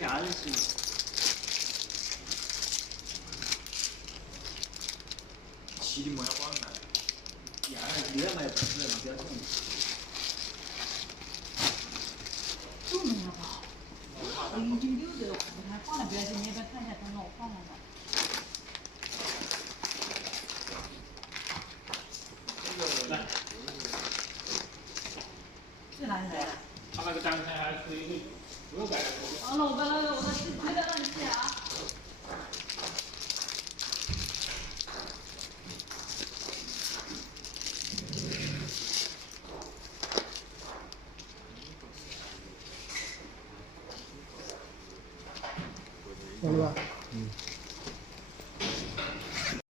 牙的是。骑的没有光的。牙你那么有本事嘛，不要动。都没有吧？我已经溜着了，我还放了，不要紧，你要不要看一下？刚刚我放了吧。来。是哪里来的？他那个单开还可以500多。好了，我把那个我的推到那里去啊。好了吧？